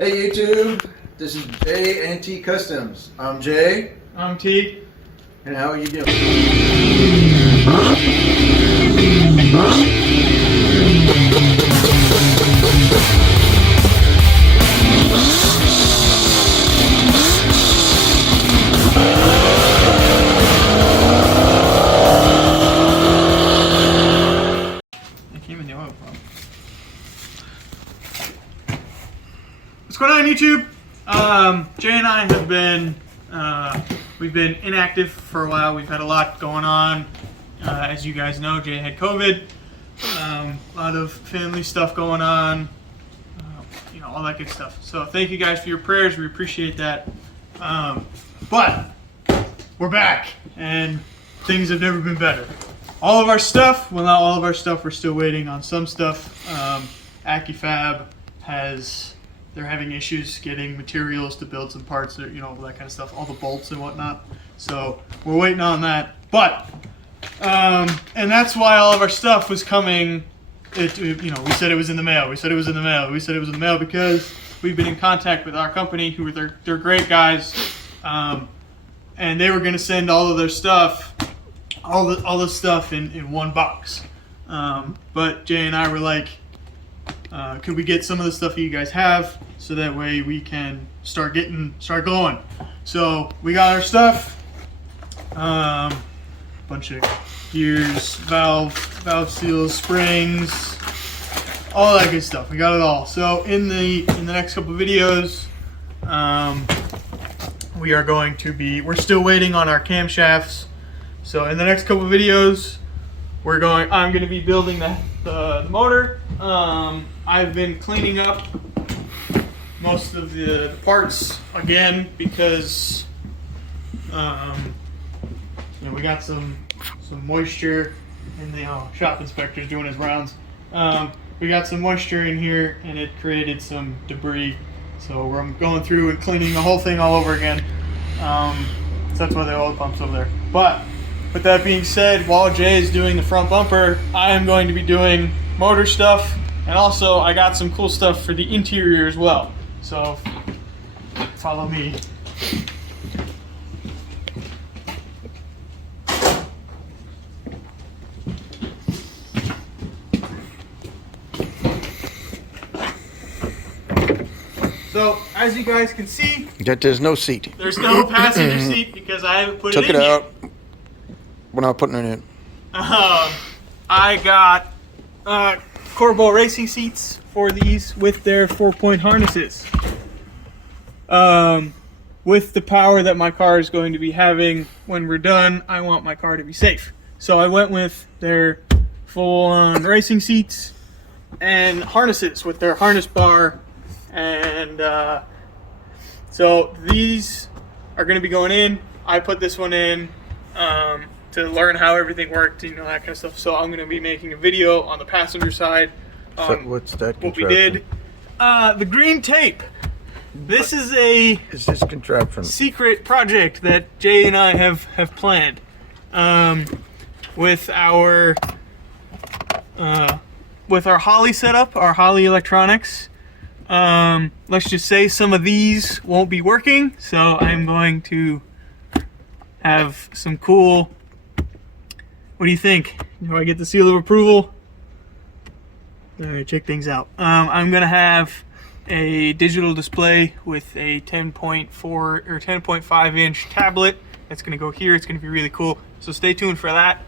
Hey YouTube, this is J and T Customs. I'm Jay. I'm T. And how are you doing? It came in the oil pump. What's going on YouTube? Jay and I have been we've been inactive for a while. We've had a lot going on. As you guys know, Jay had COVID. A lot of family stuff going on. You know, all that good stuff. So thank you guys for your prayers. We appreciate that. But we're back, and things have never been better. All of our stuff, well, not all of our stuff. We're still waiting on some stuff. AccuFab they're having issues getting materials to build some parts, that, you know, that kind of stuff, all the bolts and whatnot. So we're waiting on that. But and that's why all of our stuff was coming. You know, we said it was in the mail. We said it was in the mail. We said it was in the mail because we've been in contact with our company, who they're great guys, and they were going to send all of their stuff, all the stuff in one box. But Jay and I were like, could we get some of the stuff that you guys have, so that way we can start going. So we got our stuff, bunch of gears, valve seals, springs, all that good stuff. We got it all. So in the next couple of videos, we're still waiting on our camshafts. So in the next couple of videos, I'm going to be building the motor. I've been cleaning up most of the parts again because you know, we got some moisture in the shop inspector's doing his rounds. We got some moisture in here and it created some debris. So I'm going through and cleaning the whole thing all over again. So that's why the oil pump's over there. But with that being said, while Jay is doing the front bumper, I am going to be doing motor stuff, and also I got some cool stuff for the interior as well. So follow me. So as you guys can see, There's no seat. there's no passenger seat because I haven't put Took it it in out. yet. We're not putting it in. I got Corbeau racing seats for these with their 4-point harnesses. With the power that my car is going to be having when we're done, I want my car to be safe. So I went with their full-on racing seats and harnesses with their harness bar. And so these are going to be going in. I put this one in to learn how everything worked, you know, that kind of stuff. So I'm going to be making a video on the passenger side. So what's that What we did. The green tape. This is a contraption. secret project that Jay and I have planned with our Holley setup, our Holley electronics. Let's just say some of these won't be working, so I'm going to have some cool. What do you think? Do I get the seal of approval? All right, check things out. I'm gonna have a digital display with a 10.4 or 10.5 inch tablet. That's gonna go here. It's gonna be really cool. So stay tuned for that.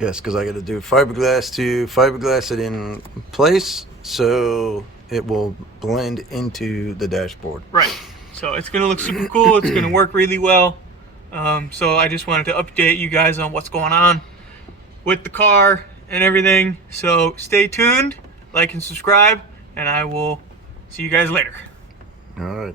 Yes, because I got to do fiberglass it in place so it will blend into the dashboard. Right. So it's gonna look super cool. It's gonna work really well. So I just wanted to update you guys on what's going on with the car and everything. So stay tuned, like and subscribe, and I will see you guys later. All right.